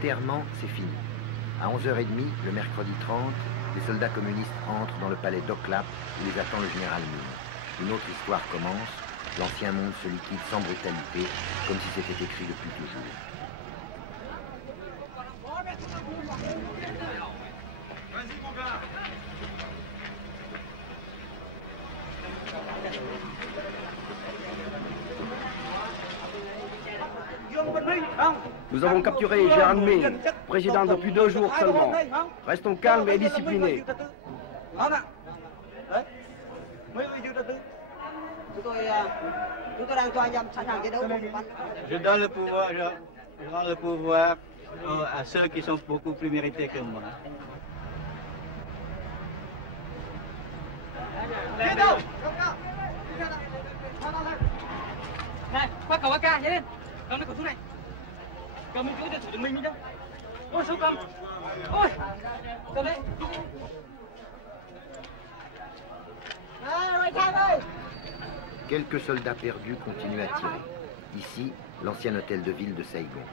Militairement, c'est fini. À 11h30, le mercredi 30, les soldats communistes entrent dans le palais d'Oklap où les attend le général Mine. Une autre histoire commence. L'ancien monde se liquide sans brutalité, comme si c'était écrit depuis toujours. Nous avons capturé Jian Ming, président depuis 2 jours seulement. Restons calmes et disciplinés. Je donne le pouvoir à ceux qui sont beaucoup plus mérités que moi. Này, bác cậu bác ca, nhanh lên. Cầm nó cổ xuống này. Cầm mình cứ để thủ cho mình đi đâu. Ôi, sao cầm? Ôi, cầm đấy. Quelques soldats perdus continuent à tirer. Ici, l'ancien hôtel de ville de Saigon.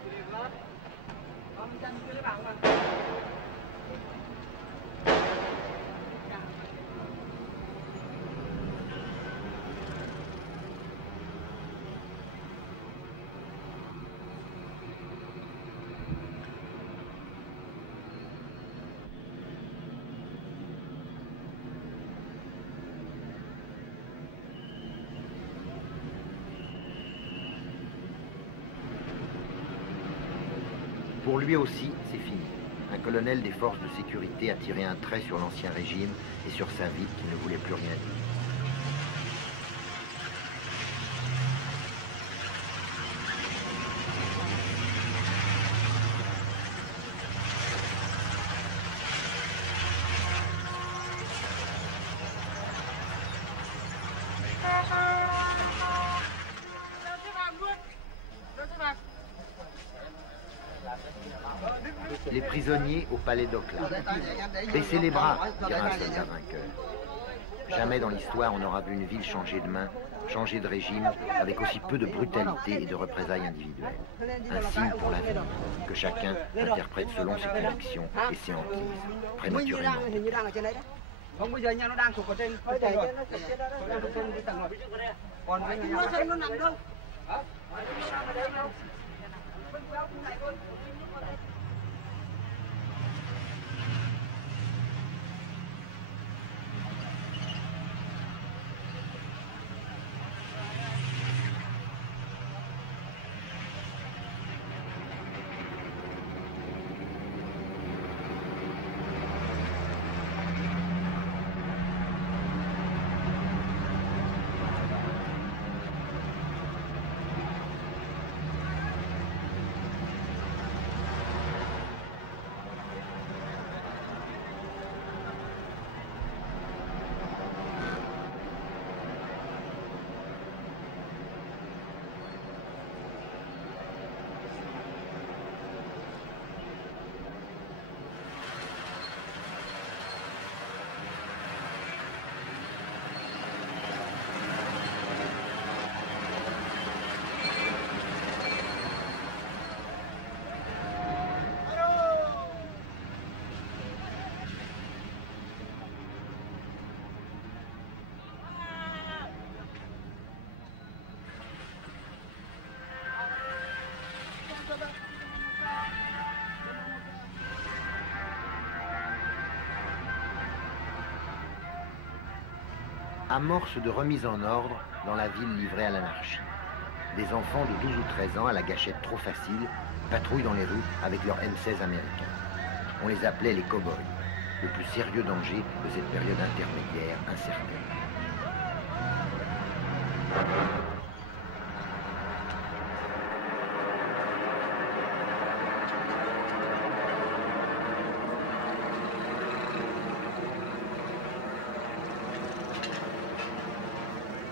Pour lui aussi, c'est fini. Un colonel des forces de sécurité a tiré un trait sur l'ancien régime et sur sa vie qui ne voulait plus rien dire. Les prisonniers au palais d'Oklap. Baissez les bras, dira un soldat vainqueur. Jamais dans l'histoire on n'aura vu une ville changer de main, changer de régime, avec aussi peu de brutalité et de représailles individuelles. Un signe pour l'avenir, que chacun interprète selon ses convictions et ses hantises, prématurément. Không, bây giờ nha, nó đang thuộc ở trên tầng rồi. Đang thuộc trên tầng rồi. Còn nó nằm đâu? Amorce de remise en ordre dans la ville livrée à l'anarchie. Des enfants de 12 ou 13 ans à la gâchette trop facile patrouillent dans les rues avec leurs M16 américains. On les appelait les cow-boys, le plus sérieux danger de cette période intermédiaire incertaine.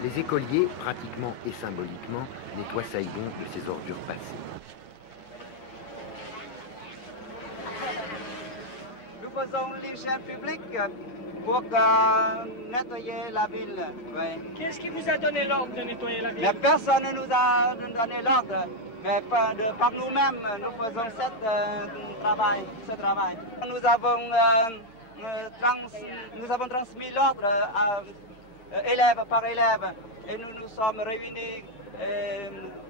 Les écoliers, pratiquement et symboliquement, nettoient Saigon de ses ordures passées. Nous faisons l'hygiène publique pour nettoyer la ville. Oui. Qu'est-ce qui vous a donné l'ordre de nettoyer la ville? Mais personne ne nous a donné l'ordre. Mais par nous-mêmes, nous faisons ce travail. Nous avons transmis l'ordre élève par élève et nous nous sommes réunis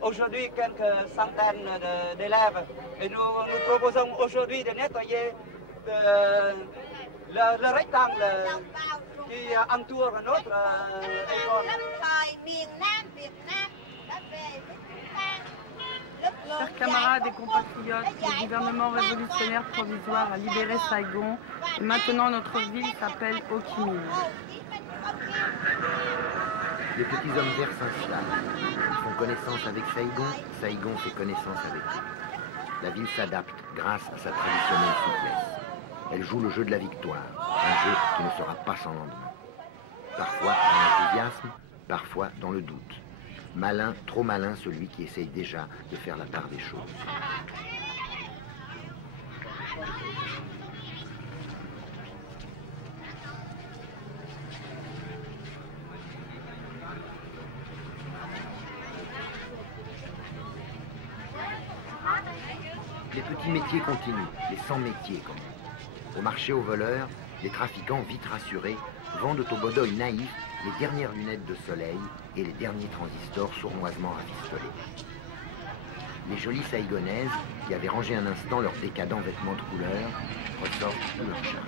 aujourd'hui quelques centaines d'élèves et nous proposons aujourd'hui de nettoyer le rectangle qui entoure notre école. Chers camarades et compatriotes, le gouvernement révolutionnaire provisoire a libéré Saigon et maintenant notre ville s'appelle Ho Chi Minh. Les petits hommes verts s'installent. Ils font connaissance avec Saigon, Saigon fait connaissance avec eux. La ville s'adapte grâce à sa traditionnelle souplesse. Elle joue le jeu de la victoire, un jeu qui ne sera pas sans lendemain. Parfois dans l'enthousiasme, parfois dans le doute. Malin, trop malin celui qui essaye déjà de faire la part des choses. Les petits métiers continuent, les 100 métiers comme on. Au marché aux voleurs, les trafiquants vite rassurés vendent aux bodoïs naïfs les dernières lunettes de soleil et les derniers transistors sournoisement rafistolés. Les jolies saïgonaises, qui avaient rangé un instant leurs décadents vêtements de couleur, ressortent de leur charme.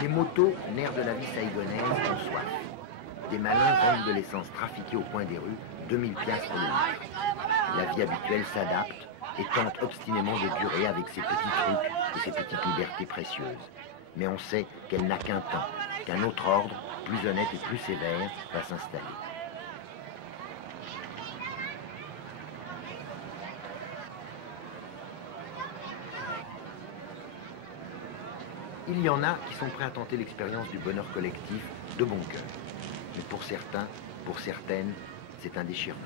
Les motos, nerfs de la vie saïgonaise, ont soif. Des malins vendent de l'essence trafiquée au coin des rues, 2000 piastres le litre. La vie habituelle s'adapte et tente obstinément de durer avec ses petits trucs et ses petites libertés précieuses. Mais on sait qu'elle n'a qu'un temps, qu'un autre ordre, plus honnête et plus sévère, va s'installer. Il y en a qui sont prêts à tenter l'expérience du bonheur collectif de bon cœur. Mais pour certains, pour certaines, c'est un déchirement.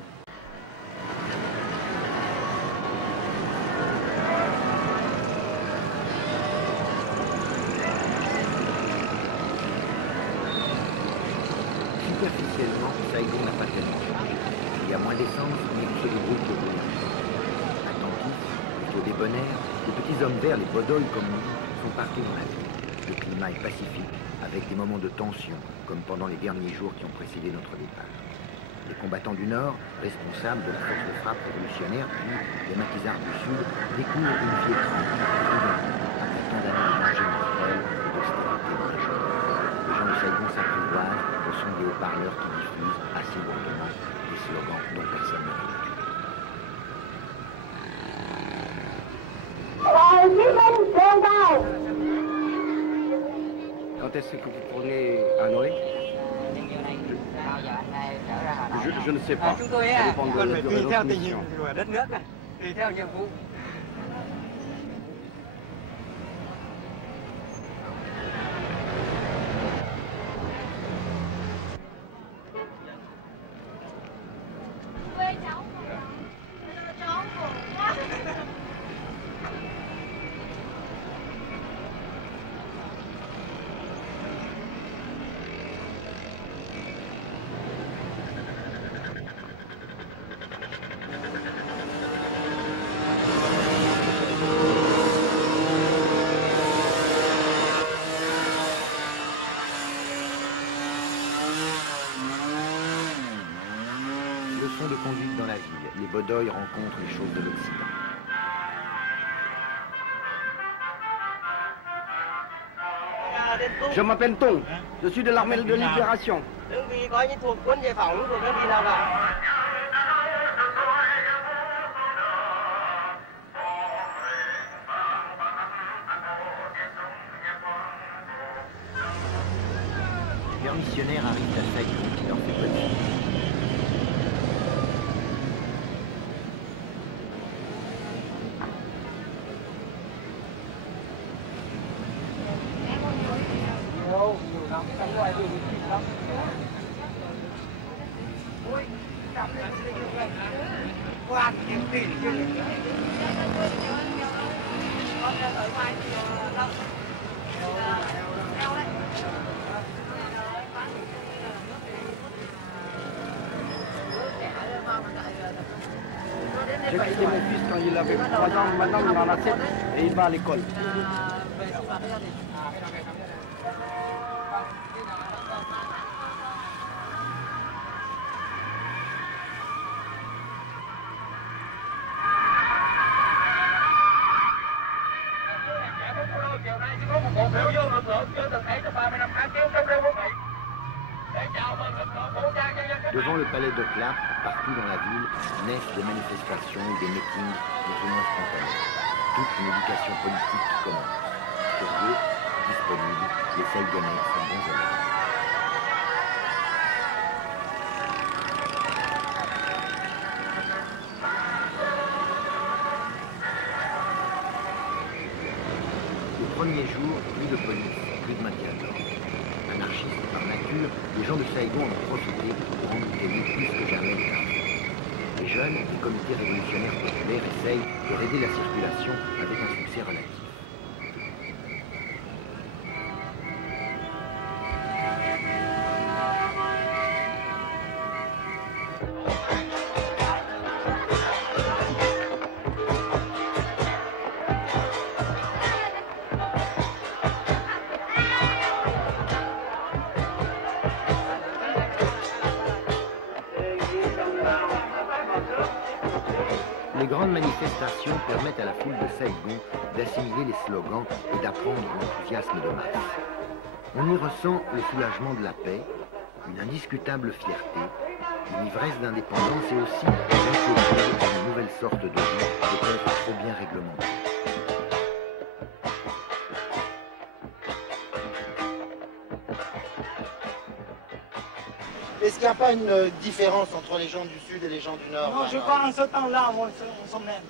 Superficiellement, Saigon n'a pas tellement changé. Il y a moins d'essence, mais tout se débrouille pour rouler. Attentifs, plutôt débonnaires, les petits hommes verts, les bodoïs comme nous, sont partout dans la ville. Le climat est pacifique, avec des moments de tension, comme pendant les derniers jours qui ont précédé notre départ. Les combattants du Nord, responsables de la force de frappe révolutionnaire, puis les maquisards du Sud, découvrent une vie étrange, après tant d'années de danger mortel et d'austérité dans la journée. Les gens de Saigon s'apprivoisent au son des haut-parleurs qui diffusent assez lourdement des slogans dont personne ne réalise. Quand est-ce que vous tournez à Noé? Je ne sais pas. Chúng tôi Ça dépend de còn la phải durée tùy de theo notre tình hình mission. của đất nước này, tùy theo nhiệm vụ. Leçon de conduite dans la ville. Les bodoïs rencontrent les choses de l'Occident. Je m'appelle Tong. Je suis de l'armée de libération. Đơn vị coi như thuộc quân giải phóng của đơn vị nào cả. missionnaires arrivent à Saigon qui leur fait bonne figure. J'ai quitté mon fils quand il avait 3 ans, maintenant il en a 7 et il va à l'école. Devant le palais de Clap, partout dans la ville, naissent des manifestations ou des meetings plus ou moins spontanés. Toute une éducation politique qui commence. Curieux, disponible, les Saïgonais sont bons élèves. Le premier jour, plus de police, plus de maintien de l'ordre. Anarchistes par nature, les gens de Saigon en ont profité pour embouteiller plus que jamais les trafics. Les jeunes, les comités révolutionnaires populaires essayent de raider la circulation avec un succès relatif. Les grandes manifestations permettent à la foule de Saigon d'assimiler les slogans et d'apprendre l'enthousiasme de masse. On y ressent le soulagement de la paix, une indiscutable fierté, une ivresse d'indépendance et aussi l'inquiétude d'une nouvelle sorte de vie peut-être trop bien réglementée. Est-ce qu'il n'y a pas une différence entre les gens du Sud et les gens du Nord? Non, je crois en ce temps-là, on s'en même.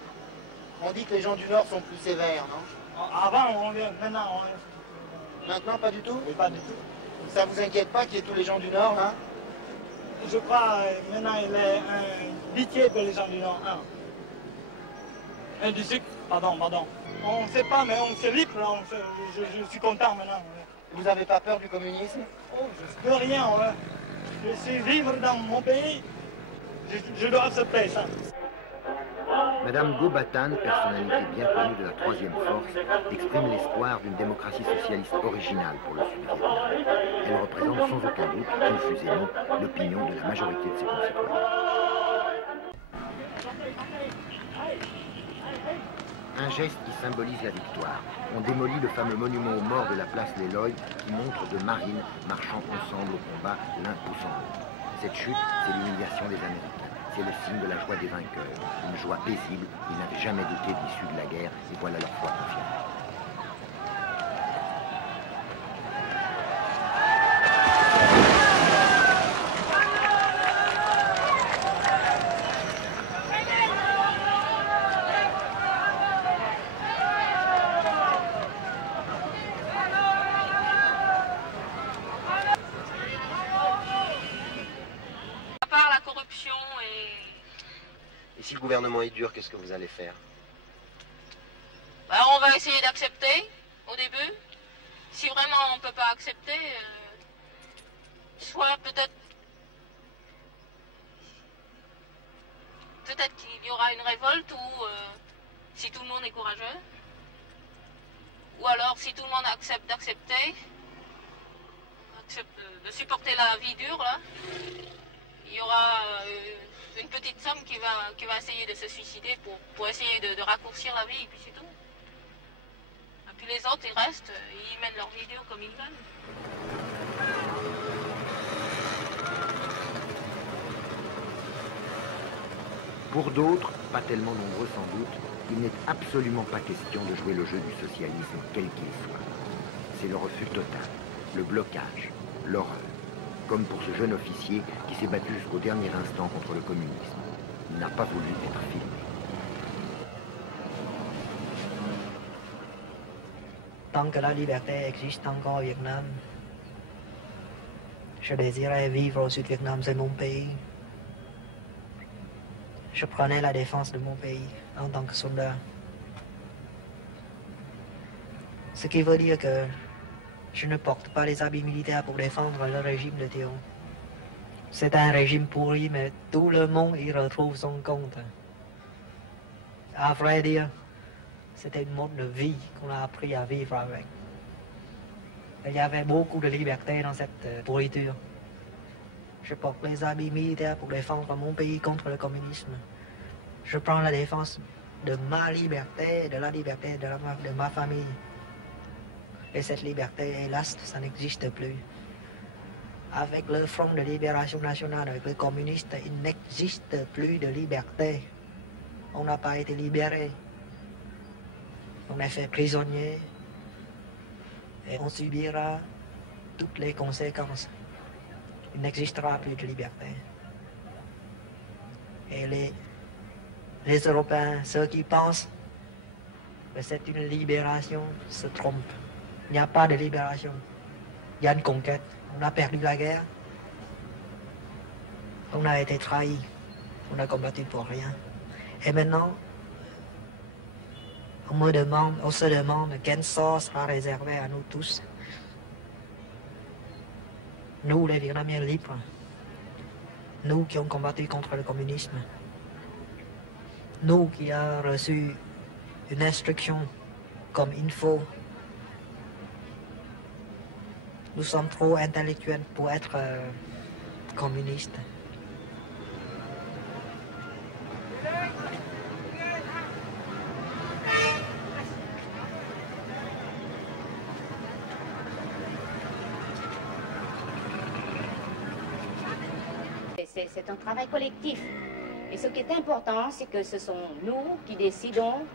On dit que les gens du Nord sont plus sévères, non? Avant, maintenant, Maintenant, pas du tout? oui, pas du tout. Ça vous inquiète pas qu'il y ait tous les gens du Nord, hein? Je crois maintenant il est un pitié pour les gens du Nord. Un du Sud, pardon. On ne sait pas, mais on se libre, je suis content maintenant. Vous n'avez pas peur du communisme? Oh, je peux rien, ouais. Je suis vivre dans mon pays, je dois accepter ça. Madame Gobatan, personnalité bien connue de la troisième force, exprime l'espoir d'une démocratie socialiste originale pour le Sud-Vietnam. Elle représente sans aucun doute, confusément, l'opinion de la majorité de ses concitoyens. Un geste qui symbolise la victoire. On démolit le fameux monument aux morts de la place Leloy qui montre deux marines marchant ensemble au combat, l'un poussant l'autre. Cette chute, c'est l'humiliation des Américains. C'est le signe de la joie des vainqueurs. Une joie paisible. Ils n'avaient jamais douté de l'issue de la guerre et voilà leur foi confirmée. Et si le gouvernement est dur, qu'est-ce que vous allez faire? Ben, on va essayer d'accepter au début. Si vraiment on ne peut pas accepter, soit peut-être qu'il y aura une révolte ou si tout le monde est courageux. Ou alors si tout le monde accepte d'accepter, accepte de supporter la vie dure là, il y aura une petite somme qui va essayer de se suicider pour essayer de raccourcir la vie, et puis c'est tout. Et puis les autres, ils restent, ils mènent leur vie dure comme ils veulent. Pour d'autres, pas tellement nombreux sans doute, il n'est absolument pas question de jouer le jeu du socialisme, quel qu'il soit. C'est le refus total, le blocage, l'horreur. comme pour ce jeune officier qui s'est battu jusqu'au dernier instant contre le communisme. Il n'a pas voulu être filmé. Tant que la liberté existe encore au Vietnam, je désirais vivre au Sud-Vietnam, c'est mon pays. Je prenais la défense de mon pays en tant que soldat. Ce qui veut dire que je ne porte pas les habits militaires pour défendre le régime de Thieu. C'est un régime pourri, mais tout le monde y retrouve son compte. À vrai dire, c'était une mode de vie qu'on a appris à vivre avec. Il y avait beaucoup de liberté dans cette pourriture. Je porte les habits militaires pour défendre mon pays contre le communisme. Je prends la défense de ma liberté, de la liberté de ma famille. Et cette liberté, hélas, ça n'existe plus. Avec le Front de Libération Nationale, avec les communistes, il n'existe plus de liberté. On n'a pas été libérés. On est fait prisonnier. Et on subira toutes les conséquences. Il n'existera plus de liberté. Et les Européens, ceux qui pensent que c'est une libération, se trompent. Il n'y a pas de libération. Il y a une conquête. On a perdu la guerre. On a été trahis. On a combattu pour rien. Et maintenant, on se demande quel sort sera réservé à nous tous. Nous, les Vietnamiens libres. Nous qui avons combattu contre le communisme. Nous qui avons reçu une instruction comme il faut. Nous sommes trop intellectuels pour être communistes. C'est un travail collectif. Et ce qui est important, c'est que ce sont nous qui décidons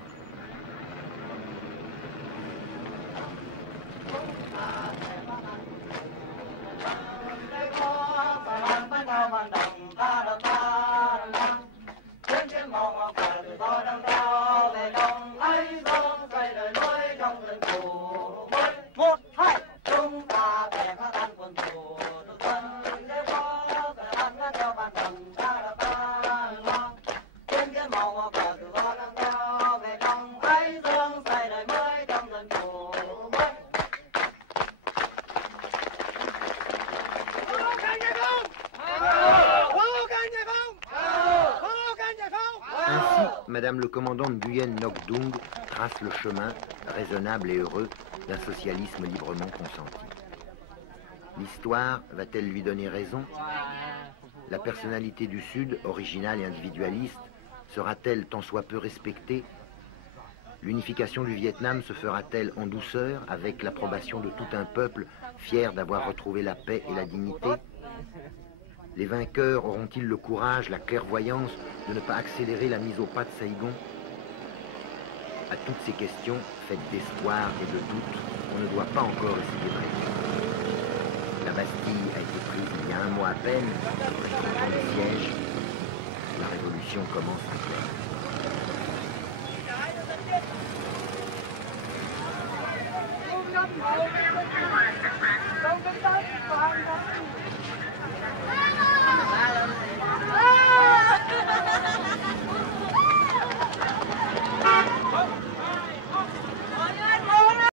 Madame le commandant Nguyen Ngoc Dung trace le chemin, raisonnable et heureux, d'un socialisme librement consenti. L'histoire va-t-elle lui donner raison? La personnalité du Sud, originale et individualiste, sera-t-elle tant soit peu respectée? L'unification du Vietnam se fera-t-elle en douceur, avec l'approbation de tout un peuple fier d'avoir retrouvé la paix et la dignité? Les vainqueurs auront-ils le courage, la clairvoyance de ne pas accélérer la mise au pas de Saigon? À toutes ces questions, faites d'espoir et de doute, on ne doit pas encore essayer de répondre. La Bastille a été prise il y a un mois à peine, dans le siège, la révolution commence en pleine.